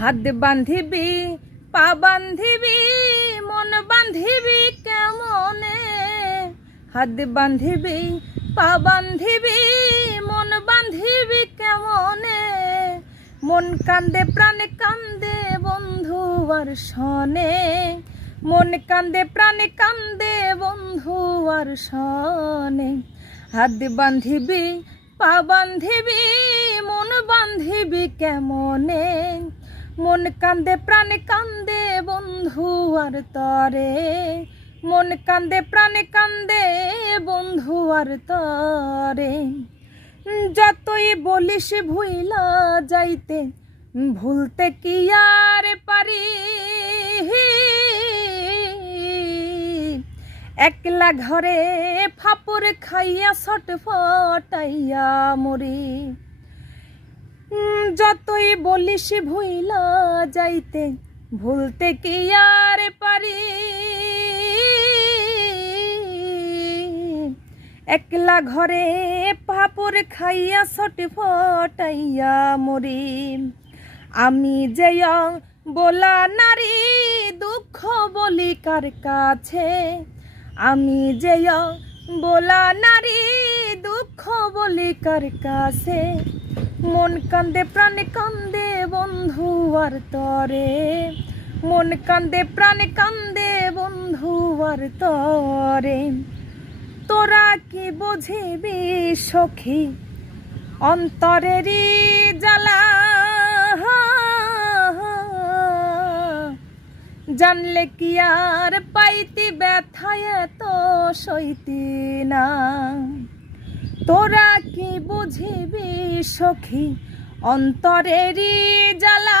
হাত বান্ধিবি পা বান্ধিবি মন বান্ধিবি কেমনে? হাত বান্ধিবি পা বান্ধিবি মন বান্ধিবি কেমনে? মন কান্দে, প্রাণে কান্দে বন্ধু আর শনে মন কান্দে, প্রাণে কান্দে বন্ধু আর শনে হাত বান্ধিবি পা বান্ধিবি মন বান্ধিবি কেমনে? মন কান্দে, প্রাণে কান্দে বন্ধু আর তরে। মন কান্দে, প্রাণে কান্দে বন্ধু আর তরে। যতই বলিস ভুইলা যাইতে, ভুলতে কি আর পারি? একলা ঘরে ফাপুর খাইয়া ছট ফটাইয়া মরি। যতই বলিস ভুইলা যাইতে, ভুলতে কি আর পারি? একলা ঘরে পাপড় খাইয়া ছট ফটাইয়া মরি আমি যে বলা নারী, দুঃখ বলি কার কাছে? আমি যে বলা নারী, দুঃখ বলি কার কাছে? মন কান্দে, প্রাণে কান্দে বন্ধু আর তরে। মন কান্দে, প্রাণে কান্দে বন্ধু আর তরে। তোরা কি বুঝিবি সখী? অন্তরেরই জ্বালা। জানলে কি আর পাইতি ব্যথায় তো সইতি না? তোরা কি বুঝিবি সখী? অন্তরেরই জ্বালা।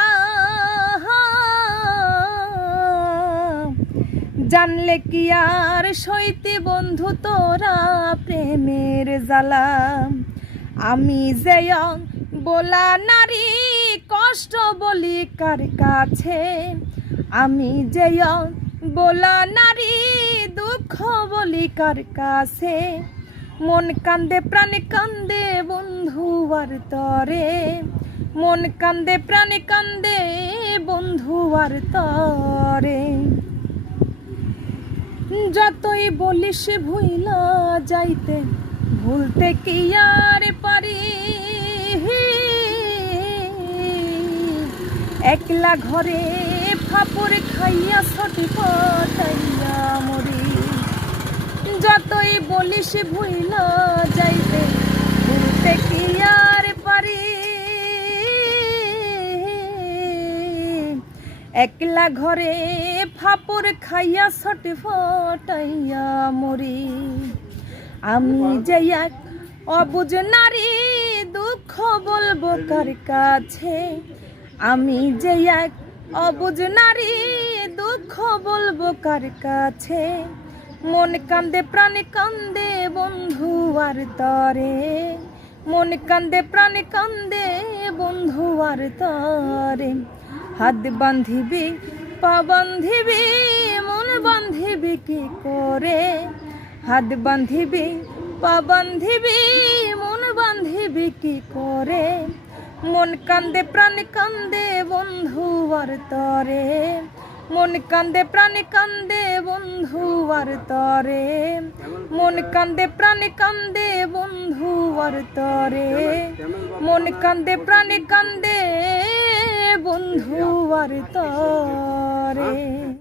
জানলে কি আর সইতি বন্ধু তোরা প্রেমের জ্বালা? আমি যে বলা নারী, কষ্ট বলি কার কাছে? আমি যে বলা নারী, দুঃখ বলি কার কাছে? মন কান্দে, প্রাণে কান্দে বন্ধু আর তরে। মন কান্দে, প্রাণে কান্দে বন্ধু আর তরে। যতই বলিস ভুইলা যাইতে, ভুলতে কি আর পারি? একলা ঘরে ফাপড় খাইয়া ছটি ফটাইয়া মরি যতই বলিস ভুইলা যাইতে, ভুলতে কি আর পারি? একলা ঘরে ফাপড় খাইয়া ছট ফটাইয়া মরি। আমি যে এক অবুঝ নারী, দুঃখ বলব কার কাছে? আমি যে এক অবুঝ নারী, দুঃখ বলব কার কাছে? মন কান্দে, প্রাণে কান্দে বন্ধু আর তরে। মন কান্দে, প্রাণে কান্দে বন্ধু আর তরে। হাত বান্ধিবি পা বান্ধিবি মন বান্ধিবি কি করে? হাত বান্ধিবি পা বান্ধিবি মন বান্ধিবি কি করে? মন কান্দে, প্রাণ কান্দে বন্ধু আর তরে। মন কান্দে, প্রাণ কান্দে বন্ধু আর তরে। মন কান্দে, প্রাণ কান্দে বন্ধু আর তরে। মন কান্দে, প্রাণ কান্দে বন্ধু আর তরে।